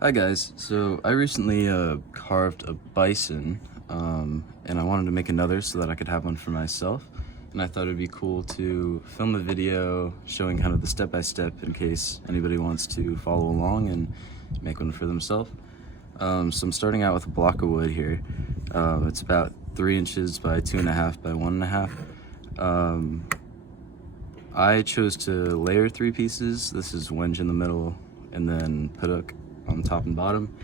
Hi guys, so I recently carved a bison and I wanted to make another so that I could have one for myself, and I thought it'd be cool to film a video showing kind of the step-by-step in case anybody wants to follow along and make one for themselves. So I'm starting out with a block of wood here. It's about 3 inches by 2.5 by 1.5. I chose to layer 3 pieces. This is wenge in the middle and then padauk on top and bottom.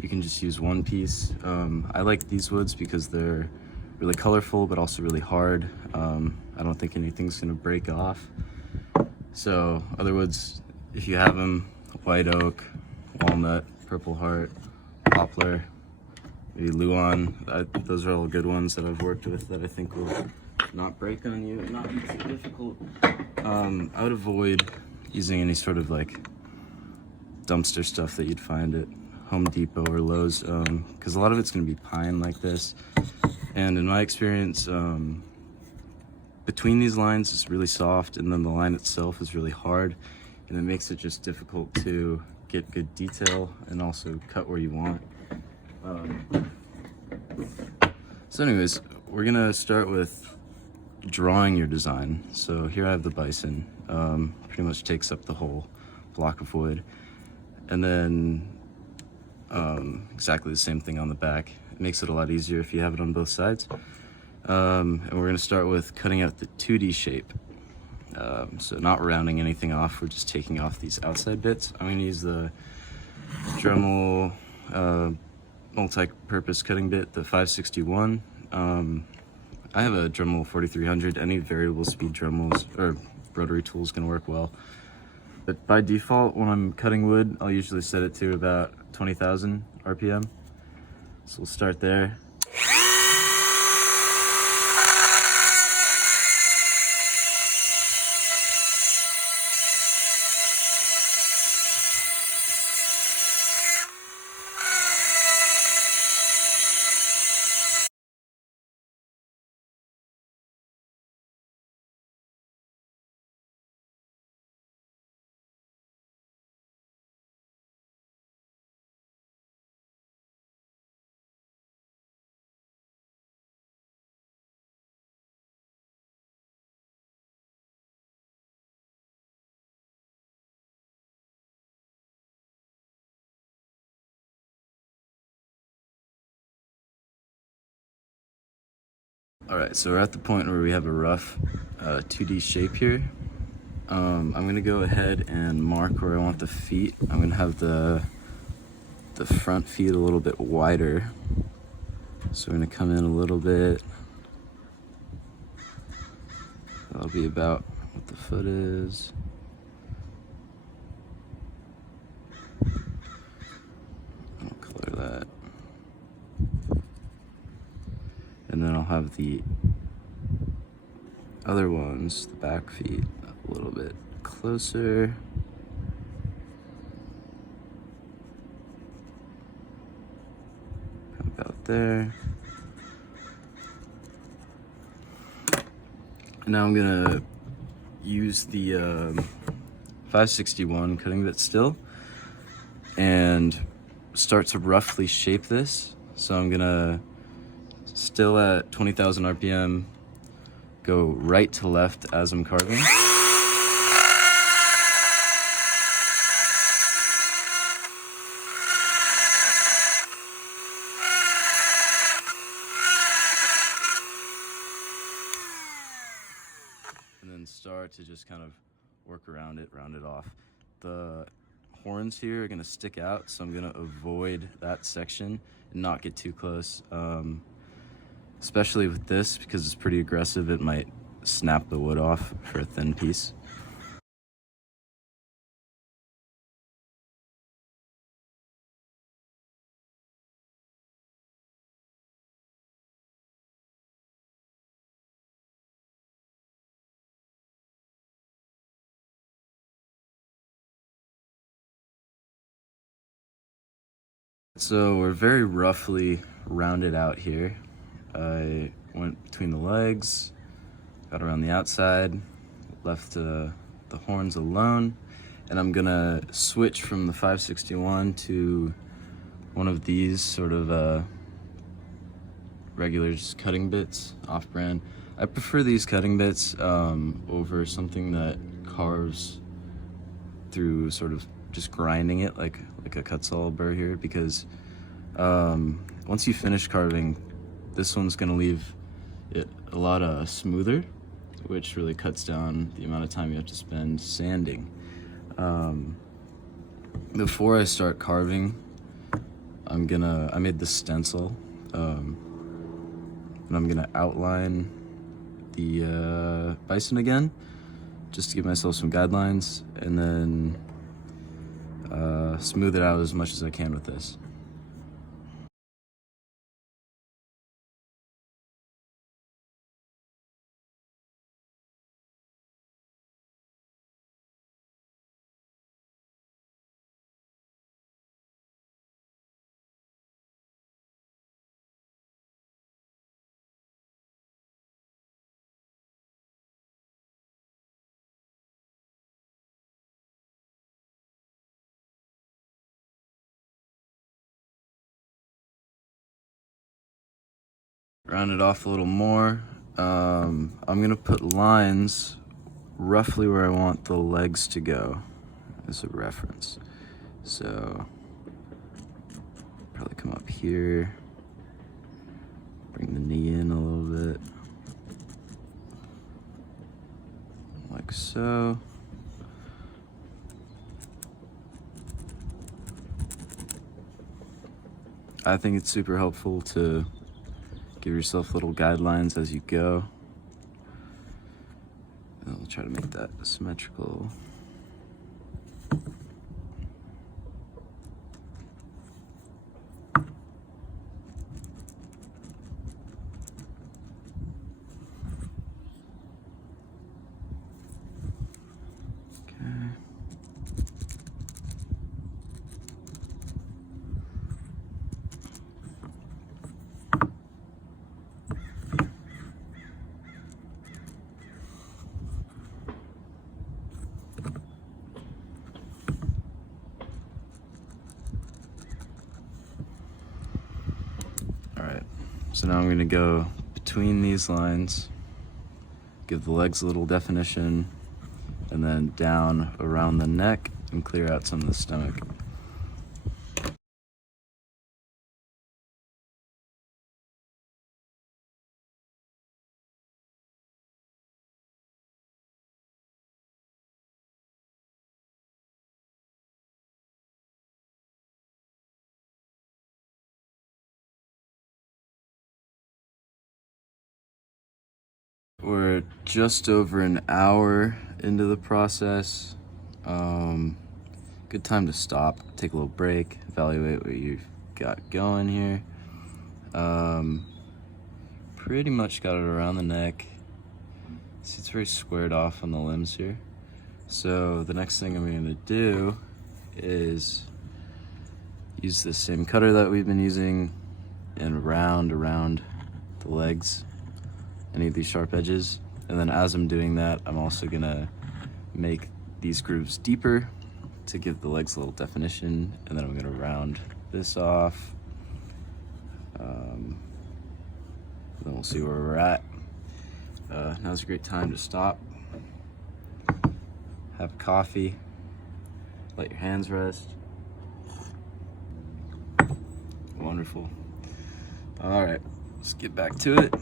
You can just use one piece. I like these woods because they're really colorful but also really hard. I don't think anything's gonna break off. So other woods, if you have them, white oak, walnut, purple heart, poplar, maybe luan, those are all good ones that I've worked with that I think will not break on you and not be too difficult. I would avoid using any sort of like dumpster stuff that you'd find at Home Depot or Lowe's, because a lot of it's going to be pine like this, and in my experience, between these lines is really soft and then the line itself is really hard, and it makes it just difficult to get good detail and also cut where you want. So anyways, we're gonna start with drawing your design. So here I have the bison, pretty much takes up the whole block of wood. And then exactly the same thing on the back. It makes it a lot easier if you have it on both sides. And we're gonna start with cutting out the 2D shape. So not rounding anything off, we're just taking off these outside bits. I'm gonna use the Dremel multi-purpose cutting bit, the 561. I have a Dremel 4300. Any variable speed Dremels or rotary tool is gonna work well. But by default, when I'm cutting wood, I'll usually set it to about 20,000 RPM. So we'll start there. All right, so we're at the point where we have a rough 2D shape here. I'm gonna go ahead and mark where I want the feet. I'm gonna have the front feet a little bit wider. So we're gonna come in a little bit. That'll be about what the foot is. I'll color that. And then I'll have the other ones, the back feet, a little bit closer. About there. And now I'm gonna use the 561 cutting bit still and start to roughly shape this. So I'm gonna, still at 20,000 RPM, go right to left as I'm carving. And then start to just kind of work around it, round it off. The horns here are gonna stick out, so I'm gonna avoid that section and not get too close. Especially with this, because it's pretty aggressive, it might snap the wood off for a thin piece. So we're very roughly rounded out here. I went between the legs, got around the outside, left the horns alone, and I'm gonna switch from the 561 to one of these sort of regular just cutting bits, off-brand. I prefer these cutting bits over something that carves through sort of just grinding it like a cut-saw burr here, because once you finish carving, this one's gonna leave it a lot smoother, which really cuts down the amount of time you have to spend sanding. Before I start carving, I made the stencil, and I'm gonna outline the bison again, just to give myself some guidelines, and then smooth it out as much as I can with this. Round it off a little more. I'm gonna put lines roughly where I want the legs to go as a reference. So probably come up here, bring the knee in a little bit, like so. I think it's super helpful to give yourself little guidelines as you go. And I'll try to make that symmetrical. So now I'm going to go between these lines, give the legs a little definition, and then down around the neck and clear out some of the stomach. We're just over an hour into the process. Good time to stop, take a little break, evaluate what you've got going here. Pretty much got it around the neck. See, it's very squared off on the limbs here. So the next thing I'm gonna do is use the same cutter that we've been using and round around the legs, any of these sharp edges. And then as I'm doing that, I'm also gonna make these grooves deeper to give the legs a little definition, and then I'm gonna round this off. Then we'll see where we're at. Now's a great time to stop, have coffee, let your hands rest. Wonderful. All right, let's get back to it.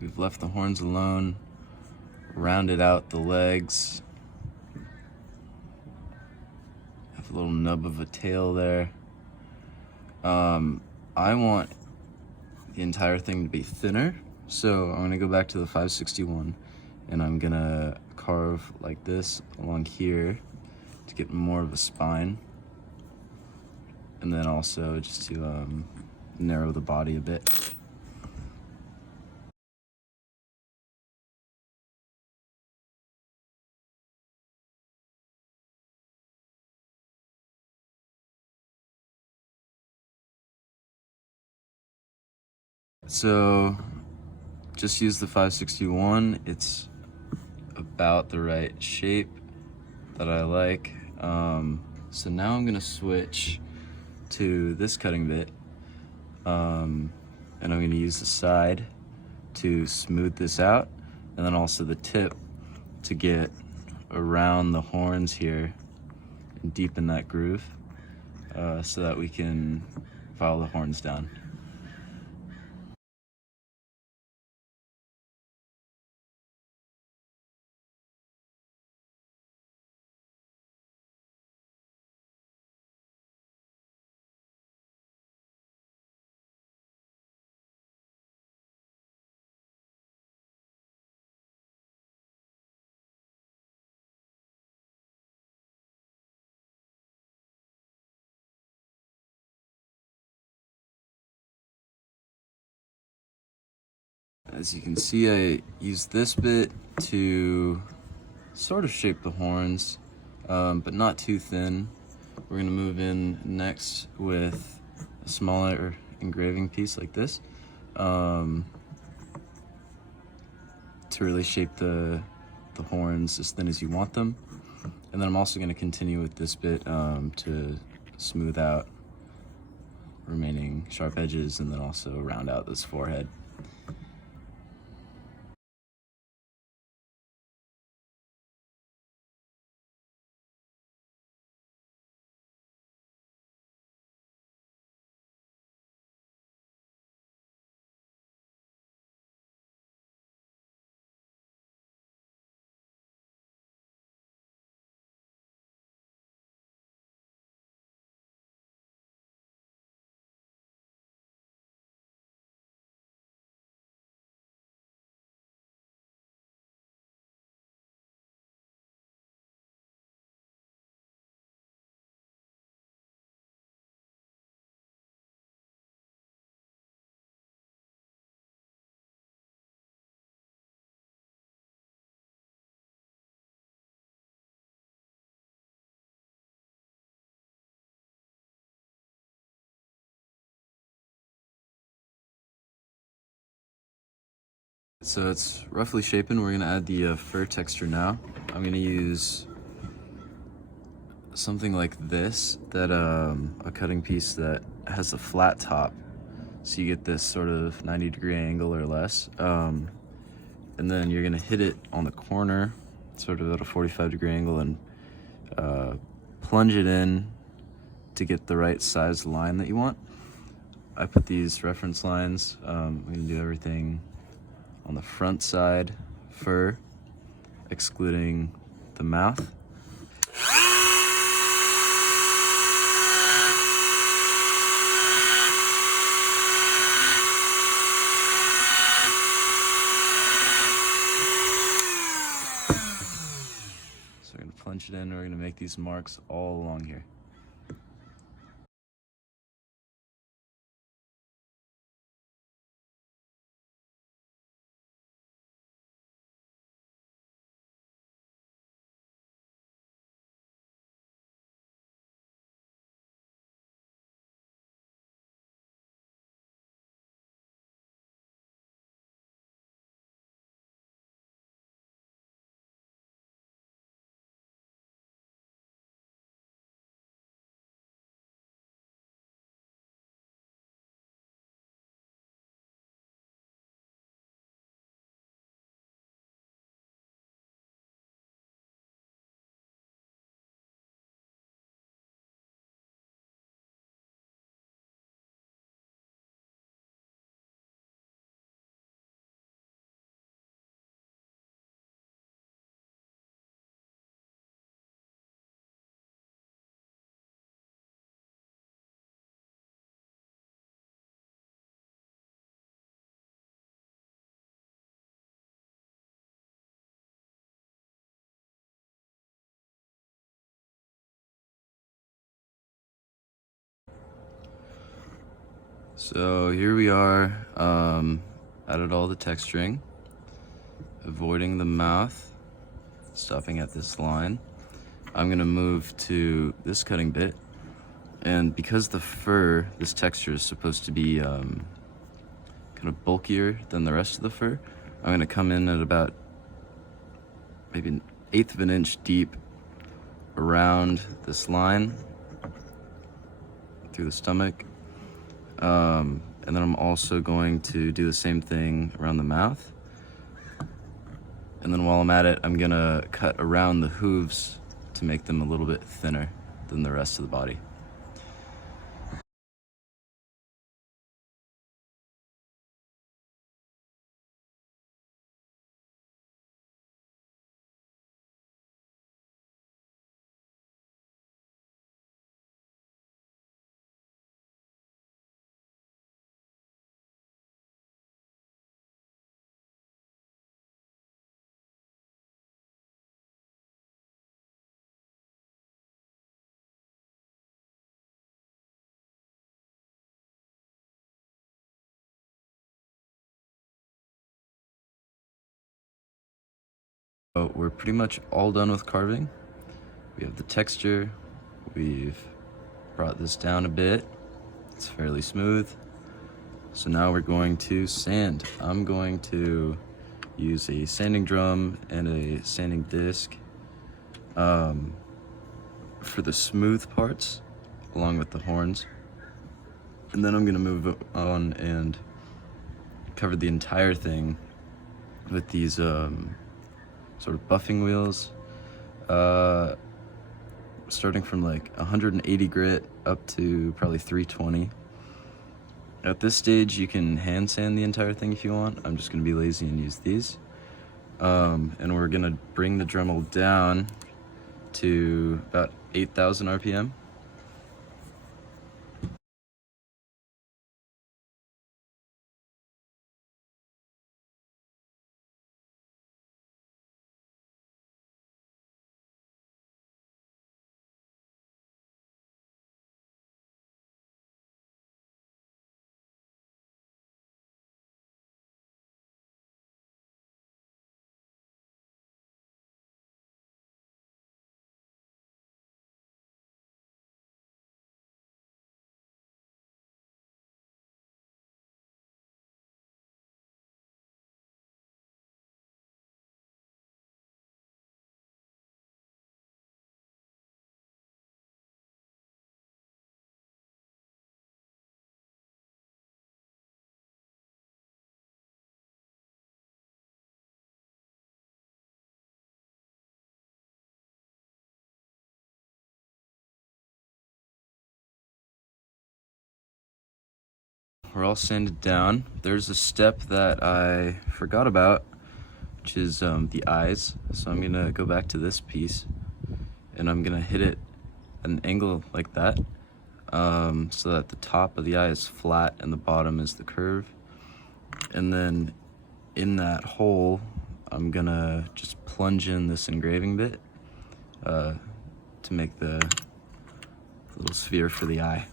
We've left the horns alone, rounded out the legs. Have a little nub of a tail there. I want the entire thing to be thinner, So I'm gonna go back to the 561 and I'm gonna carve like this along here to get more of a spine, and then also just to narrow the body a bit. So just use the 561. It's about the right shape that I like. So now I'm gonna switch to this cutting bit, and I'm gonna use the side to smooth this out, and then also the tip to get around the horns here and deepen that groove, so that we can file the horns down. As you can see, I used this bit to sort of shape the horns, but not too thin. We're gonna move in next with a smaller engraving piece like this, to really shape the horns as thin as you want them. And then I'm also gonna continue with this bit to smooth out remaining sharp edges and then also round out this forehead. So it's roughly shapen. We're gonna add the fur texture now. I'm gonna use something like this, that a cutting piece that has a flat top, so you get this sort of 90-degree angle or less. And then you're gonna hit it on the corner, sort of at a 45-degree angle, and plunge it in to get the right size line that you want. I put these reference lines. I'm gonna do everything on the front side fur, excluding the mouth. So we're gonna plunge it in, we're gonna make these marks all along here. So here we are, added all the texturing, avoiding the mouth, stopping at this line. I'm gonna move to this cutting bit, and because the fur, this texture is supposed to be kind of bulkier than the rest of the fur, I'm gonna come in at about maybe 1/8 of an inch deep around this line through the stomach. And then I'm also going to do the same thing around the mouth. And then while I'm at it, I'm gonna cut around the hooves to make them a little bit thinner than the rest of the body. So we're pretty much all done with carving. We have the texture, we've brought this down a bit, it's fairly smooth. So now we're going to sand. I'm going to use a sanding drum and a sanding disc for the smooth parts, along with the horns. And then I'm gonna move on and cover the entire thing with these sort of buffing wheels, starting from like 180 grit up to probably 320. At this stage, you can hand sand the entire thing if you want. I'm just gonna be lazy and use these. And we're gonna bring the Dremel down to about 8,000 RPM. We're all sanded down. There's a step that I forgot about, which is the eyes. So I'm gonna go back to this piece and I'm gonna hit it at an angle like that, so that the top of the eye is flat and the bottom is the curve. And then in that hole, I'm gonna just plunge in this engraving bit to make the little sphere for the eye.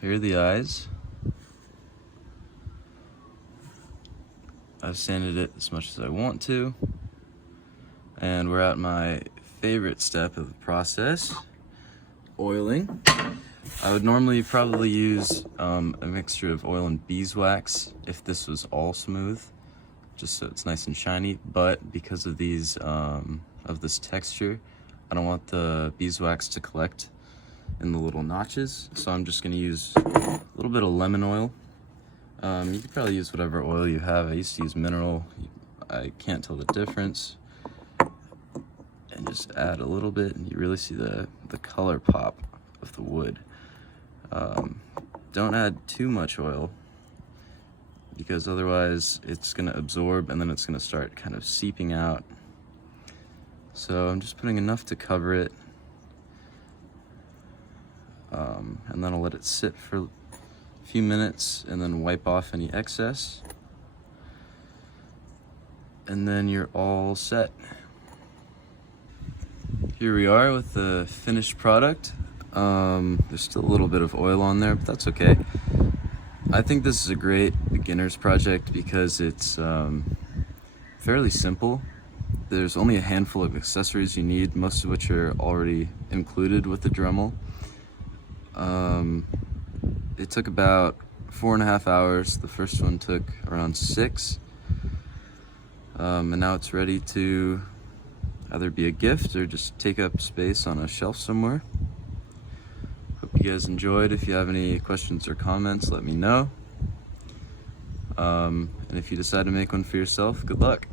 Here are the eyes. I've sanded it as much as I want to. And we're at my favorite step of the process, oiling. I would normally probably use a mixture of oil and beeswax if this was all smooth, just so it's nice and shiny, but because of these, of this texture, I don't want the beeswax to collect in the little notches, so I'm just gonna use a little bit of lemon oil. You could probably use whatever oil you have. I used to use mineral. I can't tell the difference. And just add a little bit, and you really see the color pop of the wood. Don't add too much oil, because otherwise it's gonna absorb and then it's gonna start kind of seeping out. So I'm just putting enough to cover it. and then I'll let it sit for a few minutes and then wipe off any excess. And then you're all set. Here we are with the finished product. There's still a little bit of oil on there, but that's okay. I think this is a great beginner's project because it's fairly simple. There's only a handful of accessories you need, most of which are already included with the Dremel. It took about 4.5 hours. The first one took around 6. And now it's ready to either be a gift or just take up space on a shelf somewhere. Hope you guys enjoyed. If you have any questions or comments, let me know. And if you decide to make one for yourself, good luck.